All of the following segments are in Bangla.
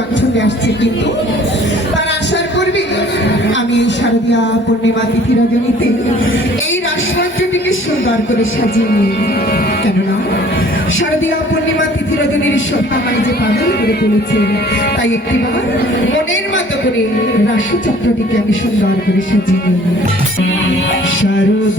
গচ্ছতে আসছে কিন্তু তার আসার পূর্বে আমি এই শারদীয়া পূর্ণিমা তিথি রজনীতে এই রাসমঞ্চটিকে সুন্দর করে সাজিয়ে নিই। কেননা শারদীয়া পূর্ণিমা তিথি রজনীর শোভা আমায় যে পাগল করে তুলেছে, তাই একটিবার মনের মতো করে রাশিচক্রটিকে আমি সুন্দর করে সাজিয়ে নিই। শারদ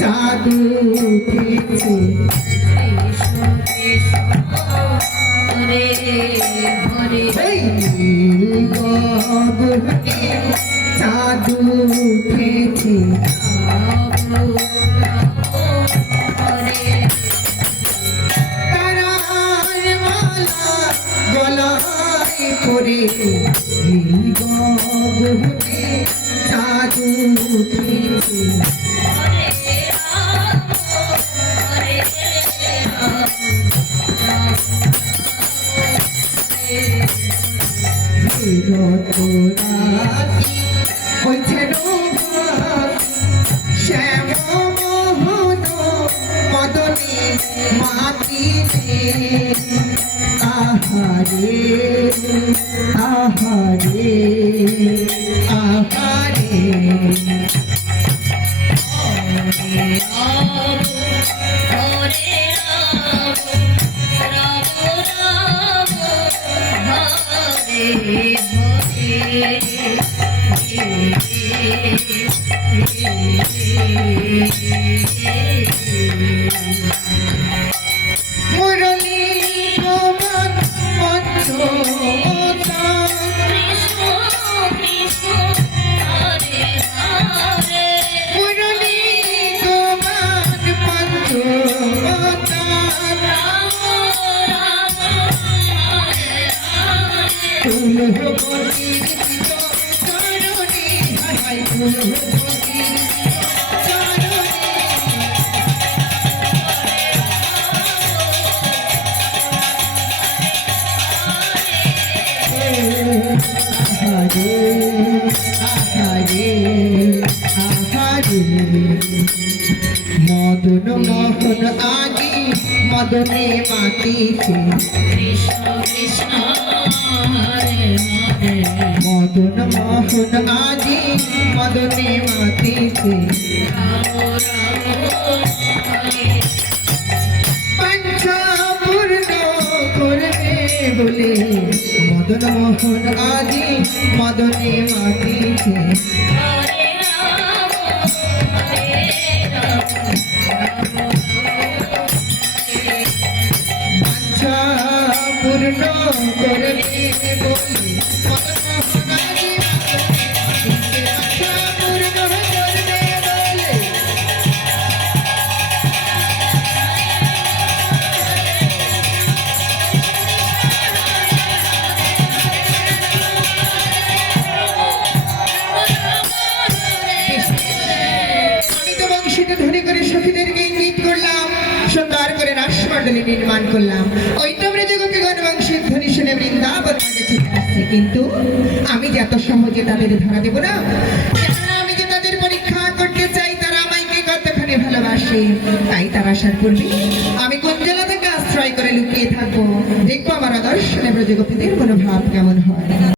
জাদু গগনে জাদু উঠেছে রতরাতি হইছে রূপ শ্যাম মোহন মদনে আহারে আহারে মুরলী মদন মোহন আজি মদনে মাতিছে। মদন মোহন আজি মদনে মাতিছে। পঞ্চাপূর্ণ করবে বলে মদন মোহন আজি মদনে মাতিছে। নির্মাণ করলাম। ওই গণবংশের ধ্বনি শুনে বৃন্দাবন আসছে। কিন্তু আমি যে এত সহজে তাদের ধরা দেব না আমি যে তাদের পরীক্ষা করতে চাই, তারা আমাকে কতখানি ভালোবাসে। তাই তার আসার পূর্বে আমি কুঞ্জলা থেকে আশ্রয় করে লুকিয়ে থাকব? দেখব আমার আদর্শনে ব্রজগোপীদের মনোভাব কেমন হয়।